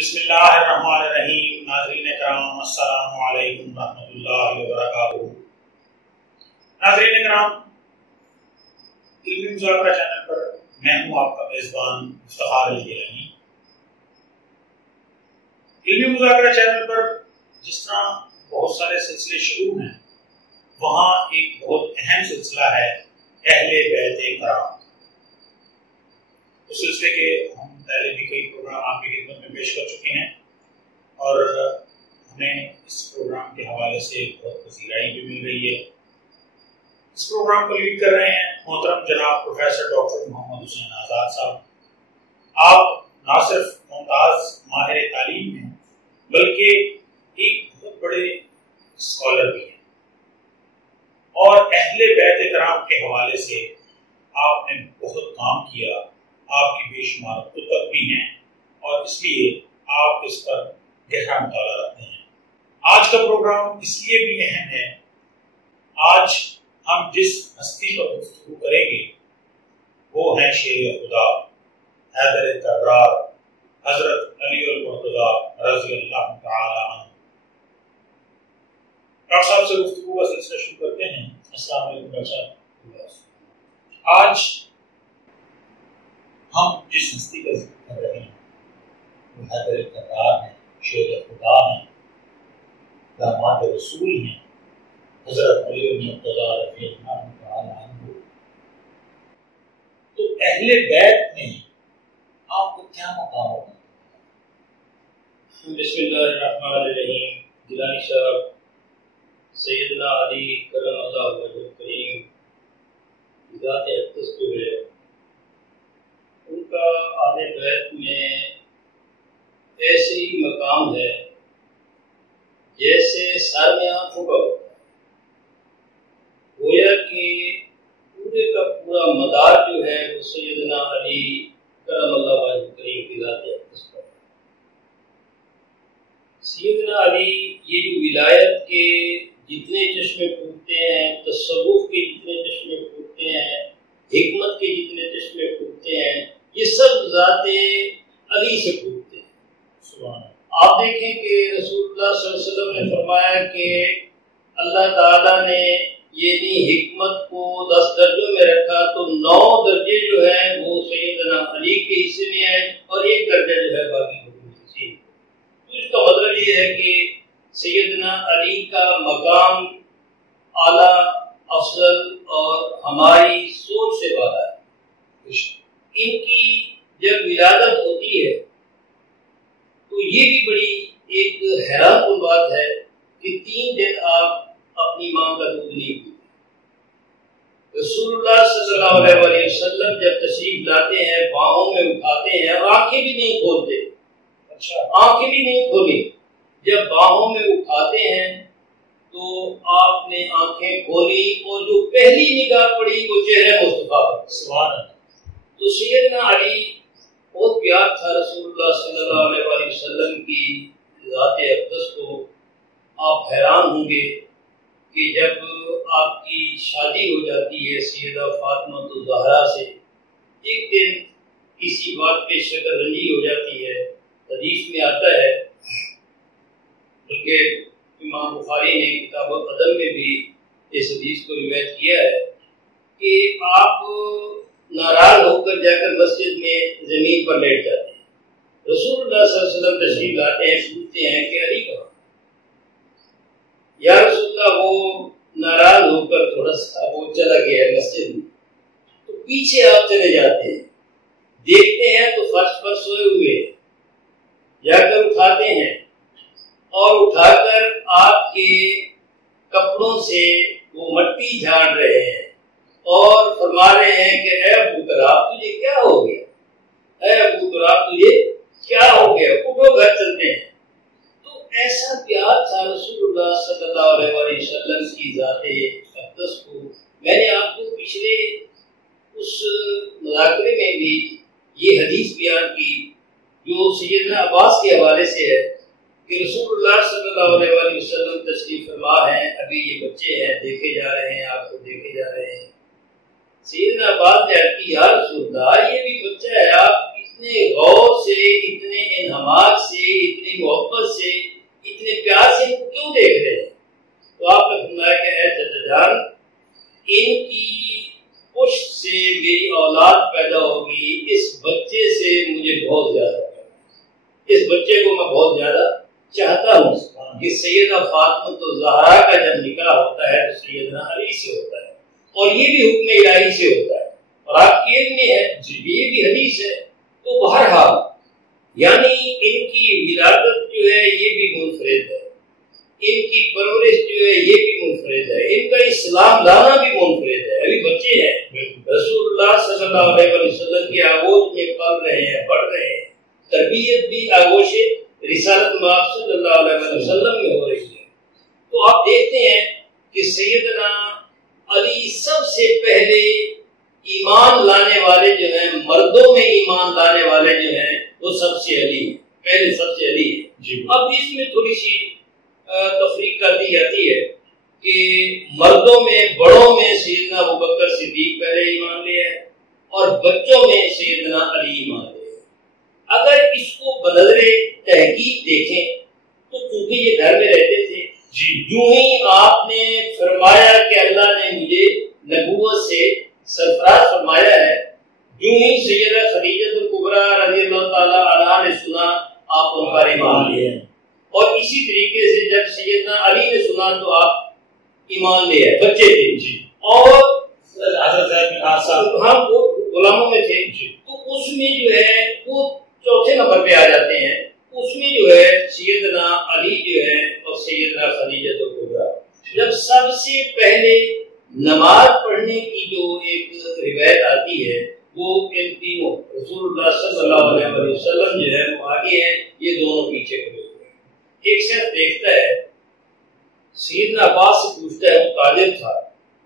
بسم اللہ الرحمن الرحیم۔ ناظرین کرام السلام علیکم ورحمۃ اللہ وبرکاتہ۔ ناظرین کرام، علمی مذاکرہ چینل پر میں ہوں آپ کا میزبان افتخار علی گیلانی۔ علمی مذاکرہ چینل پر جس طرح بہت سارے سلسلے شروع ہیں، وہاں ایک بہت اہم سلسلہ ہے اہل بیت کرام۔ اس سلسلے کے ہم پہلے بھی کئی پروگرام آپ کی خدمت میں پیش کر چکے ہیں اور ہمیں اس پروگرام کے حوالے سے بہت پذیرائی بھی مل رہی ہے۔ اس پروگرام کو لیڈ کر رہے ہیں محترم جناب پروفیسر ڈاکٹر محمد حسین آزاد صاحب۔ آپ نہ صرف ممتاز ماہر تعلیم ہیں بلکہ ایک بہت بڑے اسکالر بھی ہیں، اور اہل بیت کرام کے حوالے سے آپ نے بہت کام کیا، آپ کی بے شمار کتب بھی ہیں اور اس لیے آپ اس پر گہرا مطالعہ رکھتے ہیں۔ آج کا پروگرام اس لیے بھی اہم ہے، آج ہم جس ہستی پر گفتگو کریں گے وہ ہیں شیر خدا حیدر کرار حضرت علی المرتضیٰ رضی اللہ تعالی عنہ۔ ڈاکٹر صاحب سے گفتگو کا سلسلہ شروع کرتے ہیں۔ السلام علیکم ڈاکٹر صاحب۔ آج ہم جس ہستی کا ذکر کر رہے ہیں وہ حیدر کرار ہیں، شیر خدا ہیں، داماد رسول ہیں، حضرت علی المرتضیٰ رضی اللہ تعالی عنہ۔ تو اہل بیت میں آپ کو کیا مقام ہوگا؟ بسم اللہ الرحمن الرحیم۔ گیلانی صاحب سیدنا علی کرم اللہ وجہ کریم ذات اقدس جو ہے، ان کا اہل بیت میں ایسے ہی مقام ہے جیسے سر میں آنکھوں کا ہوتا ہے۔ گویا کہ پورے کا پورا مدار جو ہے وہ سیدنا علی کرم اللہ وجہ کریم کی ذات اقدس پر ہے۔ سیدنا علی یہ جو ولایت کے جتنے چشمے پھوٹتے ہیں، تصوف کے جتنے چشمے پھوٹتے ہیں، حکمت کے جتنے چشمے پھوٹتے ہیں، یہ سب ذات علی سے پھوٹتے ہیں۔ آپ دیکھیں کہ رسول اللہ صلی اللہ علیہ وسلم نے فرمایا کہ اللہ تعالیٰ نے یعنی حکمت کو 10 درجوں میں رکھا تو 9 درجے جو ہیں وہ سیدنا علی کے حصے میں آئے اور 1 درجہ جو ہے باقی حکم۔ تو اس کا مطلب یہ ہے کہ سیدنا علی کا مقام اعلیٰ، افضل اور ہماری سوچ سے بالا ہے۔ ان کی جب ولادت ہوتی ہے تو یہ بھی بڑی ایک حیران کن بات ہے کہ 3 دن آپ اپنی ماں کا دودھ نہیں پیتے۔ رسول اللہ صلی اللہ علیہ وسلم جب تشریف لاتے ہیں باہوں میں اٹھاتے ہیں اور آنکھیں بھی نہیں کھولتے، آنکھیں بھی نہیں کھولی، جب باہوں میں اٹھاتے ہیں تو آپ نے آنکھیں کھولی اور جو پہلی نگاہ پڑی وہ چہرہ مصطفیٰ پر۔ سبحان اللہ۔ تو سیدنا علی بہت پیار تھا رسول اللہ صلی اللہ علیہ وسلم کی ذات اقدس کو۔ آپ حیران ہوں گے کہ جب آپ کی شادی ہو جاتی ہے سیدہ فاطمہ الزہرا سے، ایک دن کسی بات پہ شکر رنجی ہو جاتی ہے۔ حدیث میں آتا ہے، بلکہ امام بخاری نے کتاب الادب میں بھی اس حدیث کو روایت کیا ہے کہ آپ ناراض ہو کر جا کر مسجد میں زمین پر لیٹ جاتے ہیں۔ رسول اللہ صلی اللہ علیہ وسلم تشریف لاتے ہیں، پوچھتے ہیں کہ علی کہاں؟ یا رسول اللہ وہ ناراض ہو کر تھوڑا سا وہ چلا گیا ہے مسجد میں۔ تو پیچھے آپ چلے جاتے ہیں، دیکھتے ہیں تو فرش پر سوئے ہوئے، جا کر اٹھاتے ہیں اور اٹھا کر آپ کے کپڑوں سے وہ مٹی جھاڑ رہے ہیں اور فرما رہے ہیں کہ اے ابو تراب تجھے کیا ہو گیا، اے ابو تراب تجھے کیا ہو گیا، اٹھو گھر چلتے ہیں۔ تو ایسا پیار تھا رسول اللہ صلی اللہ علیہ وسلم کی ذات اقدس کو۔ میں نے آپ کو پچھلے اس مذاکرے میں بھی یہ حدیث بیان کی جو سیدنا عباس کے حوالے سے ہے کہ رسول اللہ صلی اللہ علیہ وسلم تشریف فرما ہیں، ابھی یہ بچے ہیں، دیکھے جا رہے ہیں، آپ کو دیکھے جا رہے ہیں۔ سیدنا عباس نے عرض کی، یا رسول اللہ یہ بھی بچہ ہے، آپ اتنے غور سے، اتنے انہماک سے، اتنی محبت سے اتنے پیار سے کیوں دیکھ رہے ہیں؟ تو آپ نے فرمایا کہ اے چچا جان، ان کی پشت سے میری اولاد پیدا ہوگی، اس بچے سے مجھے بہت زیادہ پیار ہے، اس بچے کو میں بہت زیادہ چاہتا ہوں کہ سیدہ فاطمہ الزہرا کا جب نکاح ہوتا ہے تو سیدنا علی سے ہوتا ہے، اور یہ بھی حکم الہی سے ہوتا ہے، اور آپ کی علم میں ہے یہ بھی حدیث ہے۔ تو بہرحال یعنی ان کی ولادت جو ہے یہ بھی منفرد ہے، ان کی پرورش جو ہے یہ بھی منفرد ہے، ان کا اسلام لانا بھی منفرد ہے۔ ابھی بچے ہیں، رسول اللہ صلی اللہ علیہ وسلم کی آغوش میں پل رہے ہیں، بڑھ رہے ہیں، تربیت بھی آغوش رسالت مآب صلی اللہ علیہ وسلم میں ہو رہی ہے۔ تو آپ دیکھتے ہیں کہ سیدنا علی سب سے پہلے ایمان لانے والے جو ہیں، مردوں میں ایمان لانے والے جو ہیں وہ سب سے علی ہیں، پہلے سب سے علی ہے۔ اب اس میں تھوڑی سی تفریق کر دی جاتی ہے کہ مردوں میں بڑوں میں سیدنا ابوبکر صدیق پہلے ایمان لے ہے، اور بچوں میں سیدنا علی ایمان لے ہے۔ اگر اس کو بنظر تحقیق دیکھیں تو چونکہ یہ گھر میں رہتے تھے، یوں ہی آپ نے فرمایا کہ اللہ نے مجھے نبوت سے سرفراز فرمایا ہے، یوں ہی سیدہ خدیجہ الکبریٰ رضی اللہ تعالیٰ عنہا نے سنا، آپ ان پر ایمان لے ہیں، اور اسی طریقے سے جب سیدنا علی نے سنا تو آپ ایمان لے آئے، بچے تھے، اور ہم وہ غلاموں میں تھے، تو اس میں جو ہے وہ چوتھے نمبر پہ آ جاتے ہیں، اس میں جو ہے سیدنا علی جو ہے اور سیدنا خدیجہ الکبریٰ۔ جب سب سے پہلے نماز پڑھنے کی جو ایک روایت آتی ہے وہ ان تینوں رسول اللہ صلی اللہ علیہ وسلم جو ہے وہ آگے ہیں، یہ دونوں پیچھے کھڑے ہوئے ہیں۔ ایک شخص دیکھتا ہے، سیدنا عباس سے پوچھتا ہے، وہ تاجر تھا،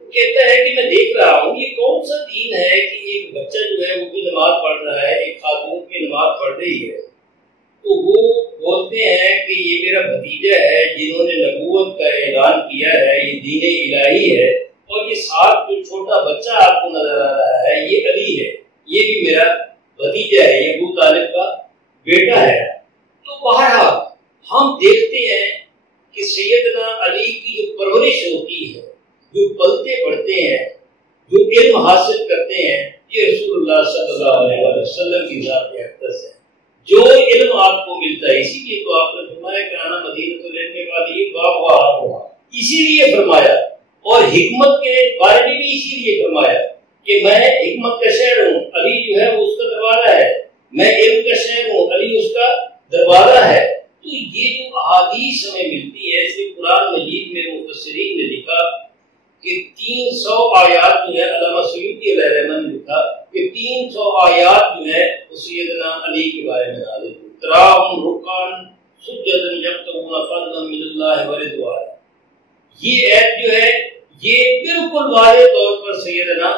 وہ کہتا ہے کہ میں دیکھ رہا ہوں یہ کون سا دین ہے کہ ایک بچہ جو ہے وہ بھی نماز پڑھ رہا ہے، ایک خاتون کی نماز پڑھ رہی ہے۔ تو وہ بولتے ہیں کہ یہ میرا بھتیجا ہے جنہوں نے نبوت کا اعلان کیا ہے، یہ دین الہی ہے، اور یہ ساتھ جو چھوٹا بچہ آپ کو نظر آ رہا ہے یہ علی ہے، یہ بھی میرا بھتیجا ہے، یہ ابو طالب کا بیٹا ہے۔ تو بہرحال ہم دیکھتے ہیں کہ سیدنا علی کی جو پرورش ہوتی ہے، جو پلتے بڑھتے ہیں، جو علم حاصل کرتے ہیں، یہ رسول اللہ صلی اللہ علیہ وسلم کی ذات اقدس ہے۔ جو علم آپ کو ملتا ہے، اسی لیے تو آپ نے فرمایا کہ آنا مدینۃ العلم والی باب ہوا، اسی لیے فرمایا، اور حکمت کے بارے میں بھی اسی لیے فرمایا کہ میں حکمت کا شہر ہوں، علی جو ہے وہ اس کا دروازہ ہے، میں علم کا شہر ہوں، علی اس کا دروازہ ہے۔ تو یہ جو احادیث ہمیں ملتی ہے، اس قرآن مجید میں مفسرین نے لکھا کہ 300 آیات جو ہے، علامہ سیوطی علیہ رحمہ نے لکھا کہ 300 آیات جو ہے وہ سیدنا علی کے بارے میں نازل ہوئی۔ تراہم رکعن سجدا یبتغون فضلا من اللہ ورضوانا، یہ ایت جو ہے یہ بالکل واضح طور پر سیدنا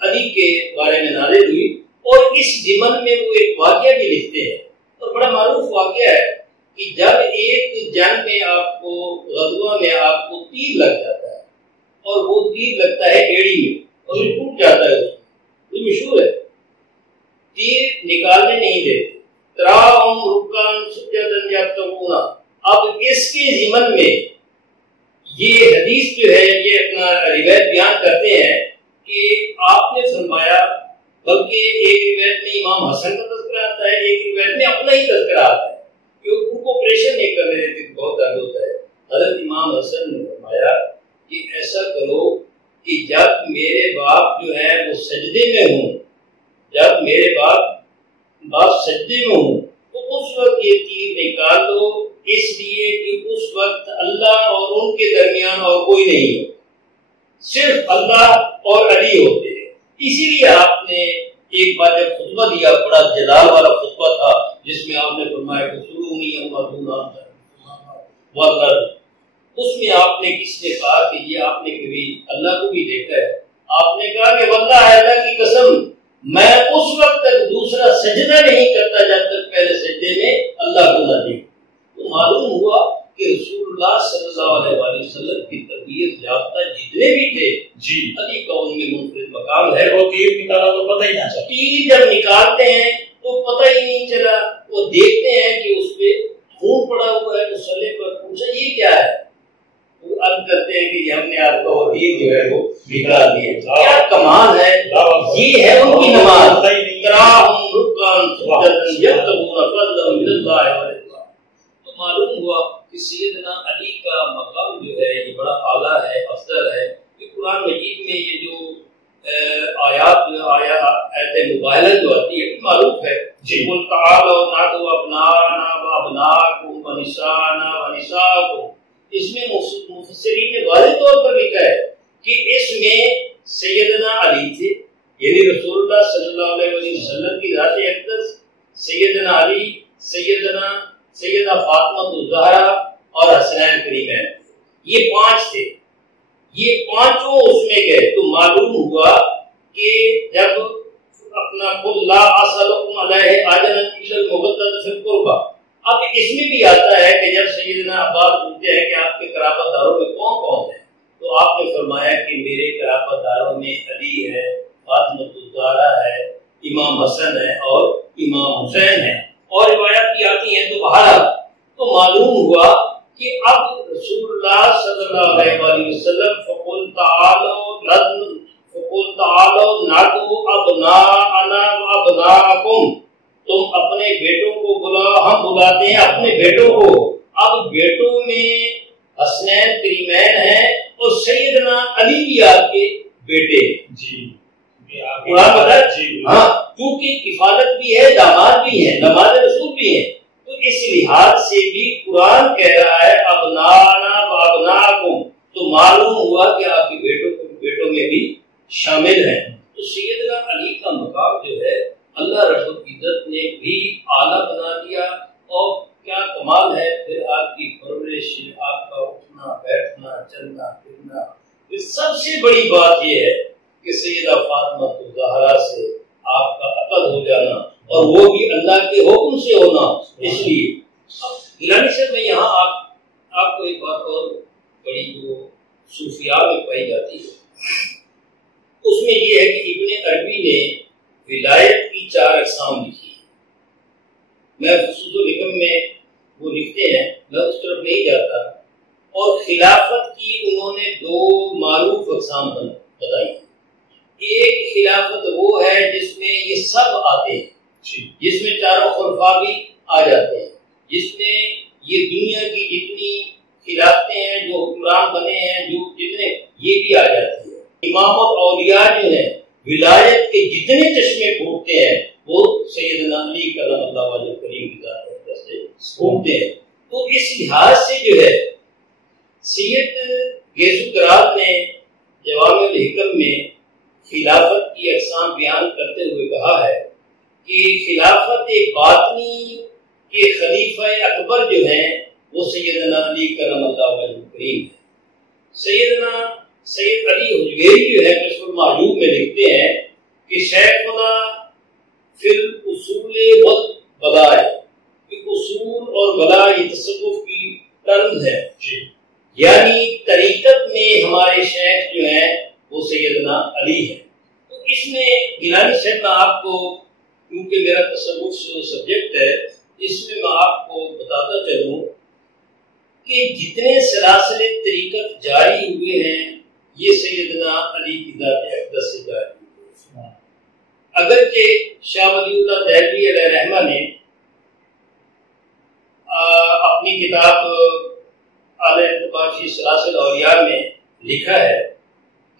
علی کے بارے میں نازل ہوئی، اور اس ضمن میں وہ ایک واقعہ بھی لکھتے ہیں، اور بڑا معروف واقعہ ہے کہ جب ایک جنگ میں آپ کو غزوہ میں آپ کو تیر لگ جاتا ہے، اور وہ تیر لگتا ہے ایڑی میں اور وہ ٹوٹ جاتا ہے، یہ مشہور ہے، تیر نکالنے نہیں دیتے، تراہم رکعن سجدا یبتغون۔ اب اس کے ضمن میں یہ حدیث جو ہے یہ اپنا روایت بیان کرتے ہیں کہ آپ نے فرمایا، بلکہ ایک روایت میں امام حسن کا تذکرہ آتا ہے، ایک روایت میں اپنا ہی تذکرہ آتا ہے کہ ان کو آپریشن نہیں کر رہے تھے، بہت درد ہوتا ہے۔ حضرت امام حسن نے فرمایا کہ ایسا کرو کہ جب میرے باپ جو ہے وہ سجدے میں ہوں، جب میرے باپ سجدے میں ہوں تو اس وقت یہ تیر نکال دو، اس لیے کہ اس وقت اللہ اور ان کے درمیان اور کوئی نہیں ہو، صرف اللہ اور علی ہوتے ہیں۔ اسی لیے آپ نے ایک بار جب خطبہ دیا، بڑا جلال والا خطبہ تھا، جس میں آپ نے فرمایا کہ اس میں آپ نے کس نے کہا کہ یہ آپ نے کبھی اللہ کو بھی دیکھا ہے؟ آپ نے کہا کہ واللہ اللہ کی قسم میں اس وقت تک دوسرا سجدہ نہیں کرتا جب تک پہلے سجدے میں اللہ کو نہ دیکھوں۔ تو معلوم ہوا کہ رسول اللہ صلی اللہ علیہ وسلم کی تربیت یافتہ جتنے بھی تھے، علی کا ان میں منفرد مقام ہے۔ وہ تیر نکالا تو پتہ ہی نہ چلا، تیر جب نکالتے ہیں تو پتہ ہی نہیں چلا، وہ دیکھتے ہیں کہ اس پہ حدیث جو ہے وہ نکال دی ہے. کیا کمال ہے. یہ ہے ان کی نماز. تو معلوم ہوا کہ سیدنا علی کا مقام جو ہے یہ بڑا اعلیٰ ہے, افضل ہے. کہ قرآن مجید میں یہ جو آیات جو آیت مبالغہ جو آتی ہے معروف ہے. قل تعالوا ندعو ابناءنا وابناءکم ونساءنا ونساءکم. اس میں مفسرین نے واضح طور پر لکھا ہے کہ اس میں سیدنا علی تھے, یعنی رسول اللہ صلی اللہ علیہ وسلم کی ذات اقدس, سیدنا علی, سیدہ فاطمہ الزہرا اور حسنین کریمین, یہ 5 تھے. یہ 5 اس میں گئے تو معلوم ہوا کہ جب اپنا قل لا اسألکم علیہ اجرا الا المودۃ فی القربى, اب اس میں بھی آتا ہے کہ جب سیدنا عباس پوچھتے ہیں کہ آپ کے قرابت داروں میں کون کون ہیں, تو آپ نے فرمایا کہ میرے قرابت داروں میں علی ہے, فاطمہ الزہرا ہے, امام حسن ہے اور امام حسین ہے, اور روایات بھی آتی ہیں. تو بہرحال تو معلوم ہوا کہ اب رسول اللہ صلی اللہ علیہ وسلم فقل تعالوا ندعو ابناءنا وابناءکم, تم اپنے بیٹوں کو بلاؤ, ہم بلاتے ہیں اپنے بیٹوں کو. اب بیٹوں میں حسنین کریمین ہیں اور سیدنا علی بھی آپ کے بیٹے. جی قرآن بتا. ہاں, کیونکہ کفالت بھی ہے, داماد بھی ہیں, داماد رسول بھی ہیں. تو اس لحاظ سے بھی قرآن کہہ رہا ہے ابنانا وابناکم, تو معلوم ہوا کہ آپ کے بیٹوں میں بھی شامل ہیں. تو سیدنا علی کا مقام جو ہے اللہ رب العزت نے بھی اعلیٰ بنا دیا. اور کیا کمال ہے پھر آپ کی پرورش, آپ کا اٹھنا بیٹھنا چلنا پھرنا. سب سے بڑی بات یہ ہے کہ سیدہ فاطمہ الزہرا سے آپ کا عقد ہو جانا, اور وہ بھی اللہ کے حکم سے ہونا. اس لیے گیلانی سے میں یہاں آپ کو ایک بات اور بڑی جو صوفیاء میں پائی جاتی ہے, اس میں یہ ہے کہ ابن عربی نے ولایت کی 4 اقسام لکھی ہیں. میں خصوص الحکم میں وہ لکھتے ہیں, میں اس طرف نہیں جاتا. اور خلافت کی انہوں نے 2 معروف اقسام بتائی ہیں. ایک خلافت وہ ہے جس میں یہ سب آتے ہیں, جس میں چاروں خلفاء بھی آ جاتے ہیں, جس میں یہ دنیا کی جتنی خلافتیں ہیں, جو حکمران بنے ہیں, جو جتنے, یہ بھی آ جاتی ہے. امام اور اولیاء جو ہیں ولایت کے جتنے چشمے پھوٹتے ہیں وہ سیدنا علی کرم اللہ وجہ کریم کی ذات سے پھوٹتے ہیں. تو اس لحاظ سے جو ہے سید گیسو گراد نے جوامع الحکم میں خلافت کی اقسام بیان کرتے ہوئے کہا ہے کہ خلافت ایک باطنی کے خلیفہ اکبر جو ہیں وہ سیدنا علی کرم اللہ وجہ کریم ہے. سید علی حجویری جو ہے کشف المعجوب میں لکھتے ہیں کہ شیخنا فی الاصول والبلاء, کہ اصول اور بلاء یہ تصوف کی طرز ہے. یعنی طریقت میں ہمارے شیخ جو ہیں وہ سیدنا علی ہے. تو اس میں گیلانی صاحب میں آپ کو, کیونکہ میرا تصوف سبجیکٹ ہے, اس میں میں آپ کو بتاتا چلوں کہ جتنے سلاسل طریقت جاری ہوئے ہیں یہ سیدنا علی کی ذات اقدس سے جاری ہوئے. اگرچہ شاہ ولی اللہ دہلوی علیہ رحمہ نے اپنی کتاب اعلی انتباہی سلاسل اولیاء میں لکھا ہے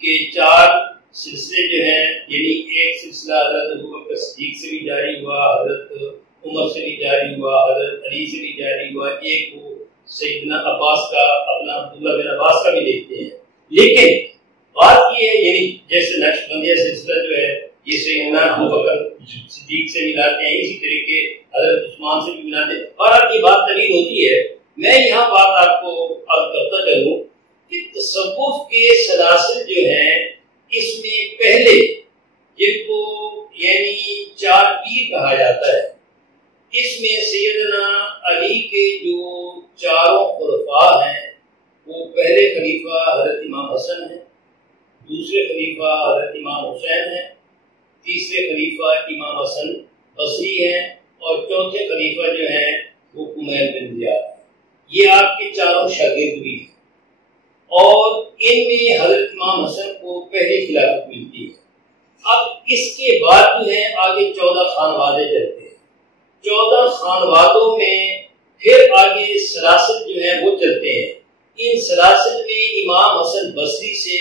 کہ 4 سلسلے جو ہیں, یعنی ایک سلسلہ حضرت ابوبکر صدیق سے بھی جاری ہوا, حضرت عمر سے بھی جاری ہوا, حضرت علی سے بھی جاری ہوا, ایک وہ سیدنا عباس کا, اپنا عبداللہ بن عباس کا بھی دیکھتے ہیں. لیکن بات یہ ہے, یعنی جیسے نقشبندیہ سلسلہ جو ہے یہ سیدنا ابوبکر صدیق سے ملاتے ہیں, اسی طریقے حضرت عثمان سے بھی ملاتے ہیں. اور یہ بات طویل ہوتی ہے. میں یہاں بات آپ کو عرض کرتا چلوں کہ تصوف کے سلاسل جو ہیں اس میں پہلے جن کو یعنی 4 پیر کہا جاتا ہے, اس میں سیدنا علی کے جو 4 خلفاء ہیں وہ پہلے خلیفہ حضرت امام حسن ہیں, دوسرے خلیفہ حضرت امام حسین ہیں, تیسرے خلیفہ امام حسن بصری ہیں, اور چوتھے خلیفہ جو ہیں وہ کمیل بن زیاد ہیں. یہ آپ کے 4 شاگرد بھی ہیں. اور ان میں حضرت امام حسن کو پہلی خلافت ملتی ہے۔ اب اس کے بعد جو ہے آگے 14 خانوادے چلتے ہیں، 14 خانوادوں میں پھر آگے سلاسل جو ہیں وہ چلتے ہیں۔ ان سلاسل میں امام حسن بصری سے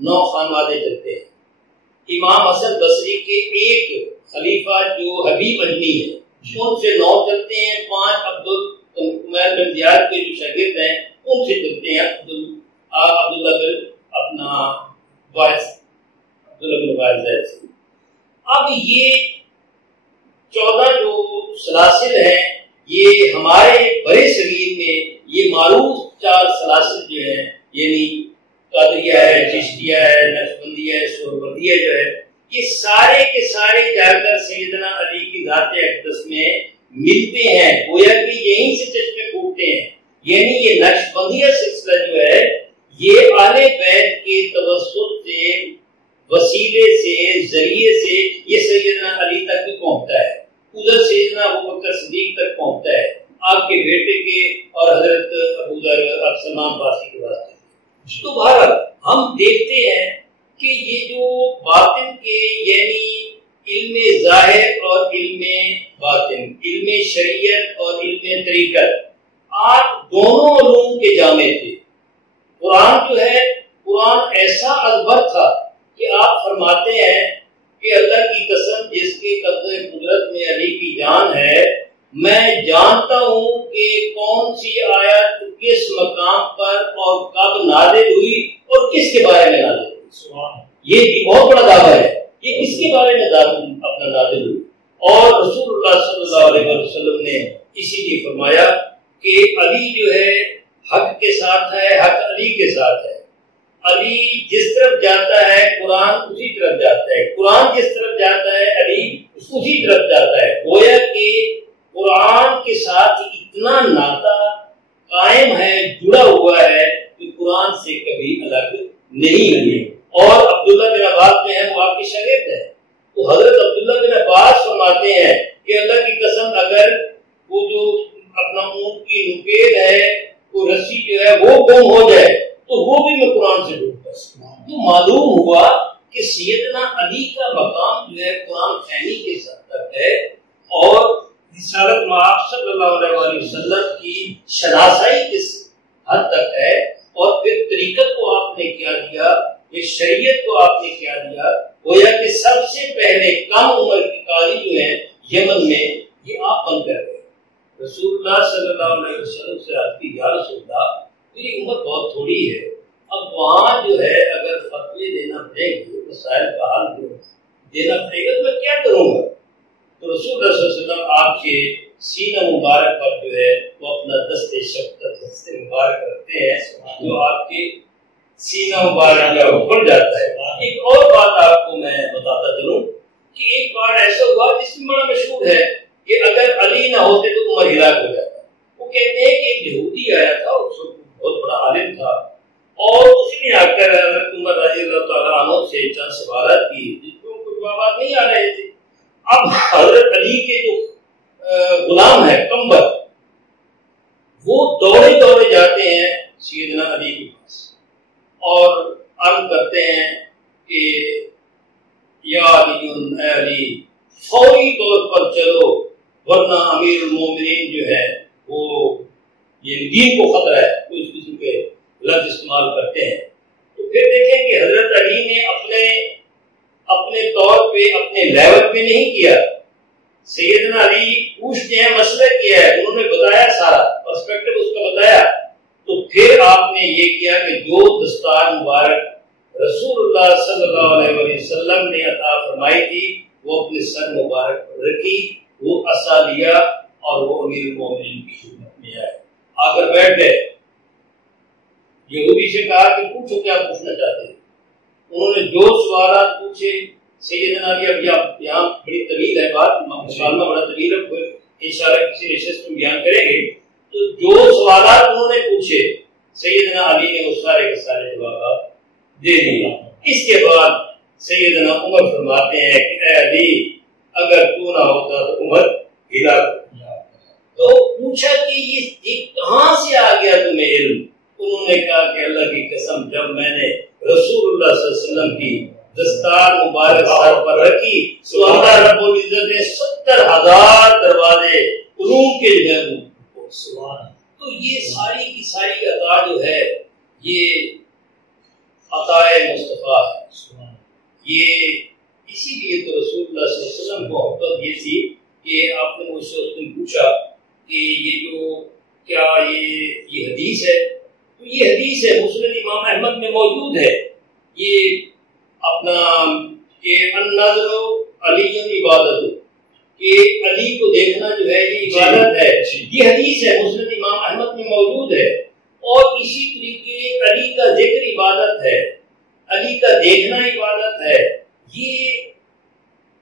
9 خانوادے چلتے ہیں۔ امام حسن بصری کے ایک خلیفہ جو حبیب اجمی ہے ان سے 9 چلتے ہیں، 5 عبدالعمیر بن زیاد کے جو شاگرد ہیں ان سے چلتے ہیں، عبداللہ بن اپنا عبداللہ بن وائز۔ اب یہ 14 جو سلاسل ہیں یہ ہمارے بڑے صغیر میں یہ معروف 4 سلاسل جو ہیں، یعنی قادریہ ہے، چشتیہ ہے، نقشبندیہ ہے، سہروردیہ جو ہے، یہ سارے کے سارے جا کر سیدنا علی کی ذات اقدس میں ملتے ہیں، گویا کہ یہیں سے چشمے پھوٹتے ہیں۔ یعنی یہ نقشبندیہ سلسلہ جو ہے یہ اہل بیت کے توسط سے، وسیلے سے، ذریعے سے یہ سیدنا علی تک بھی پہنچتا ہے، ادھر سیدنا ابوبکر صدیق تک پہنچتا ہے، آپ کے بیٹے کے اور حضرت ابوذر سلمان فارسی کے واسطے۔ تو بہرحال ہم دیکھتے ہیں کہ یہ جو باطن کے یعنی علم ظاہر اور علم باطن، علم شریعت اور علم طریقت، آپ دونوں علوم کے جامع تھے۔ قرآن جو ہے، قرآن ایسا ازبر تھا کہ آپ فرماتے ہیں کہ اللہ کی قسم جس کے قبضے قدرت میں علی کی جان ہے، میں جانتا ہوں کہ کون سی آیت کس مقام پر اور کب نازل ہوئی اور کس کے بارے میں نازل ہوئی۔ یہ بہت بڑا دعویٰ ہے، یہ کس کے بارے میں اپنا نازل ہوئی۔ اور رسول اللہ صلی اللہ علیہ وسلم نے اسی لیے فرمایا کہ علی جو ہے حق کے ساتھ ہے، حق علی کے ساتھ ہے۔ علی جس طرف جاتا ہے قرآن اسی طرف جاتا ہے، قرآن جس طرف جاتا ہے علی اسی طرف جاتا ہے۔ گویا کہ قرآن کے ساتھ اتنا ناطہ قائم ہے، جڑا ہوا ہے کہ قرآن سے کبھی الگ نہیں ہوئے۔ اور عبداللہ بن عباس میں ہے وہ آپ کے شاگرد ہے، تو حضرت عبداللہ بن عباس فرماتے ہیں کہ اللہ کی قسم اگر وہ جو اپنا اونٹ کی نکیل ہے، وہ رسی جو ہے وہ گم ہو جائے تو وہ بھی میں قرآن سے ڈھونڈتا ہوں۔ تو معلوم ہوا کہ سیدنا علی کا مقام جو ہے قرآن فہمی کے ساتھ تک ہے، اور رسالت مآب صلی اللہ علیہ وسلم کی شناسائی کس حد تک ہے، اور پھر طریقت کو آپ نے کیا دیا، یہ شریعت کو آپ نے کیا دیا۔ گویا کہ سب سے پہلے کم عمر کی قاری جو ہیں یمن میں یہ آپ بن کر گئے۔ رسول اللہ صلی اللہ علیہ وسلم سے عرض کی یا رسول اللہ میری عمر بہت تھوڑی ہے، اب وہاں جو ہے اگر فتوے دینا پڑے گی، مسائل کا حل دینا پڑے گا تو میں کیا کروں گا؟ تو رسول اللہ صلی اللہ علیہ وسلم آپ کے سینہ مبارک پر جو ہے وہ اپنا دستے شفقت، دستے مبارک رکھتے ہیں جو آپ کے سینہ مبارک کا کھل جاتا ہے۔ ایک اور بات آپ کو میں بتاتا چلوں کہ ایک بار ایسا ہوا جس میں بڑا مشہور ہے کہ اگر علی نہ ہوتے تو عمر ہلاک ہو جاتا۔ وہ کہتے ہیں کہ ایک یہودی آیا تھا، اس وقت بہت بڑا عالم تھا، اور اس نے آ کر حضرت عمر رضی اللہ تعالیٰ عنہ سے چند سوالات کی جن کو کچھ جوابات نہیں آ رہے تھے۔ اب حضرت علی کے جو غلام ہے کمبر، وہ دوڑے دوڑے جاتے ہیں سیدنا علی کے پاس اور عرض کرتے ہیں کہ یا علی اے علی فوری طور پر چلو ورنہ امیر المومنین جو ہے وہ یہ دین کو خطرہ ہے، وہ اس قسم کے لفظ استعمال کرتے ہیں۔ تو پھر دیکھیں کہ حضرت علی نے اپنے طور پہ اپنے لیول پہ نہیں کیا۔ سیدنا علی پوچھتے ہیں مسئلہ کیا ہے، انہوں نے بتایا سارا پرسپیکٹو اس کا بتایا، تو پھر آپ نے یہ کیا کہ جو دستار مبارک رسول اللہ صلی اللہ علیہ وسلم نے عطا فرمائی تھی وہ اپنے سر مبارک پر رکھی، وہ عصا لیا اور وہ امیر المومنین کی خدمت میں آئے، آ کر بیٹھ گئے۔ یہودی سے کہا کہ پوچھو کیا پوچھنا چاہتے ہیں۔ انہوں نے جو سوالات پوچھے سیدنا علی، اب یہاں بڑی طویل ہے بات، مکالمہ بڑا طویل ہے، پھر انشاءاللہ کسی نشست میں بیان کریں گے۔ تو جو سوالات انہوں نے پوچھے سیدنا علی نے وہ سارے کے سارے جوابات دے دیے۔ اس کے بعد سیدنا عمر فرماتے ہیں کہ اے علی اگر تو نہ ہوتا تو عمر ہلاک ہوتا۔ تو پوچھا کہ یہ کہاں سے آ گیا تمہیں علم؟ انہوں نے کہا کہ اللہ کی قسم قسم جب میں نے رسول اللہ صلی اللہ علیہ وسلم کی دستار مبارک سر پر رکھی تو اللہ رب العزت نے 70,000 دروازے علوم کے جو ہے تو یہ ساری کی ساری عطا جو ہے یہ عطا مصطفیٰ ہے. یہ اسی لیے تو رسول اللہ صلی اللہ علیہ وسلم کو محبت یہ تھی کہ آپ نے مجھ سے اس دن پوچھا کہ یہ جو کیا یہ حدیث ہے، تو یہ حدیث ہے مسند امام احمد میں موجود ہے. یہ اپنا کہ النظر علی عبادت، کہ علی کو دیکھنا جو ہے یہ عبادت ہے. یہ حدیث ہے مسند امام احمد میں موجود ہے. اور اسی طریقے علی کا ذکر عبادت ہے، علی کا دیکھنا عبادت ہے. یہ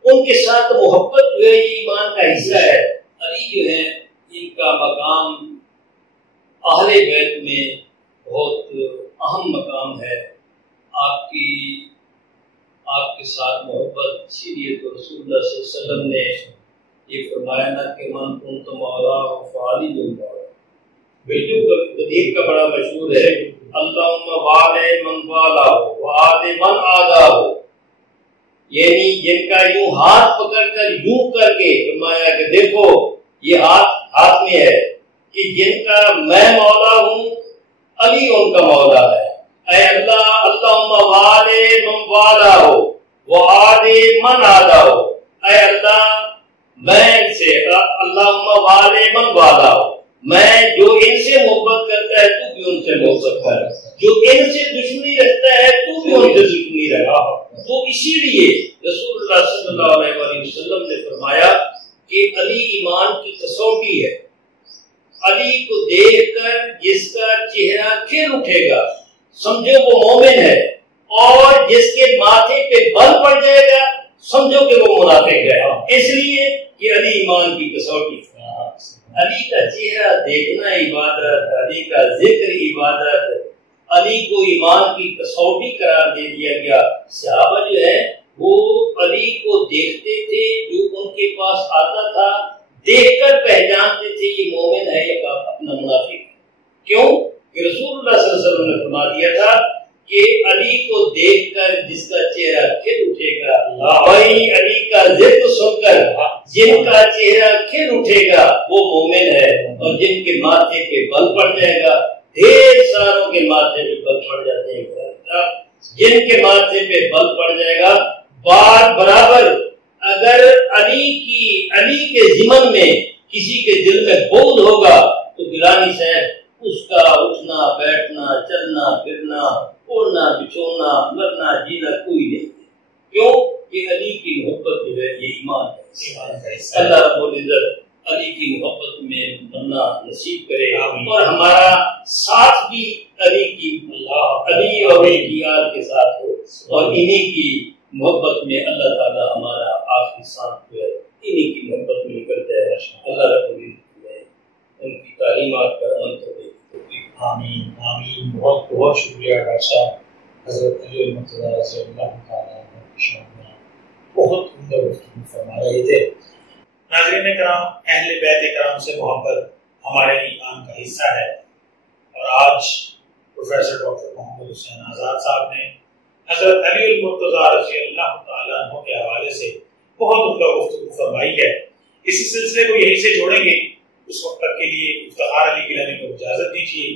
ان کے ساتھ محبت جو ہے یہ ایمان کا حصہ ہے. علی جو ہے ان کا مقام اہل بیت میں بہت اہم مقام ہے. آپ کے ساتھ محبت، اسی لیے تو رسول اللہ صلی اللہ علیہ وسلم نے یہ فرمایا نا کہ من کنت مولا فعلی مولا. بالکل حدیث کا بڑا مشہور ہے، اللہم والے من والا وعاد من آدھا ہو، یعنی جن کا یوں ہاتھ پکڑ کر یوں کر کے فرمایا کہ دیکھو یہ ہاتھ میں ہے کہ جن کا میں مولا ہوں علی ان کا مولا ہے. اے اللہ اللہم والے من والا ہو وعاد من آدھا ہو. اے اللہ میں سے اللہم والے من والا ہو، میں جو ان سے محبت کرتا ہے تو بھی ان سے محبت کر، جو ان سے دشمنی رکھتا ہے تو بھی ان سے دشمنی رکھا. تو اسی لیے رسول اللہ صلی اللہ علیہ وسلم نے فرمایا کہ علی ایمان کی کسوٹی ہے. علی کو دیکھ کر جس کا چہرہ کھل اٹھے گا سمجھو وہ مومن ہے، اور جس کے ماتھے پہ بل پڑ جائے گا سمجھو کہ وہ منافق ہے. اس لیے کہ علی ایمان کی کسوٹی. علی کا چہرہ دیکھنا عبادت، علی کا ذکر عبادت، علی کو ایمان کی کسوٹی قرار دے دیا گیا. صحابہ جو ہے وہ علی کو دیکھتے تھے، جو ان کے پاس آتا تھا دیکھ کر پہچانتے تھے یہ مومن ہے یا اپنا منافق ہے. کیوں کہ رسول اللہ صلی اللہ علیہ وسلم نے فرما دیا تھا کہ علی کو دیکھ کر جس کا چہرہ کھل اٹھے گا، وہی علی کا ذکر سن کر جن کا چہرہ کھل اٹھے گا وہ مومن ہے. اور جن کے ماتھے پہ بل پڑ جائے گا، ڈھیر ساروں کے ماتھے پہ بل پڑ جاتے ہیں، جن کے ماتھے پہ بل پڑ جائے گا بار برابر. اگر علی کے ضمن میں کسی کے دل میں بغض ہوگا تو گیلانی صاحب اس کا اٹھنا بیٹھنا چلنا پھرنا اڑنا بچھونا مرنا جینا کوئی نہیں. کیوں کہ علی کی محبت جو ہے یہ ایمان ہے. اللہ رب العزت علی کی محبت میں بننا نصیب کرے اور ہمارا ساتھ بھی علی اور ان کی آل کے ساتھ ہو، اور انہی کی محبت میں اللہ تعالی ہمارا آخری ساتھ جو ہے انہی کی محبت میں کرتا ہے. اللہ رب العزت نے ان کی تعلیمات پر عمل کرنے. آمین آمین. بہت بہت شکریہ ڈاکٹر صاحب. حضرت علی المرتضیٰ رضی اللہ تعالیٰ عنہ کی شان میں بہت عمدہ گفتگو فرما رہے تھے. ناظرین کرام، اہل بیت کرام سے محبت ہمارے ایمان کا حصہ ہے، اور آج پروفیسر ڈاکٹر محمد حسین آزاد صاحب نے حضرت علی المرتضیٰ رضی اللہ تعالیٰ عنہ کے حوالے سے بہت عمدہ گفتگو فرمائی ہے. اسی سلسلے کو یہیں سے جوڑیں گے. اس وقت تک کے لیے افتخار علی گیلانی کو اجازت دیجیے.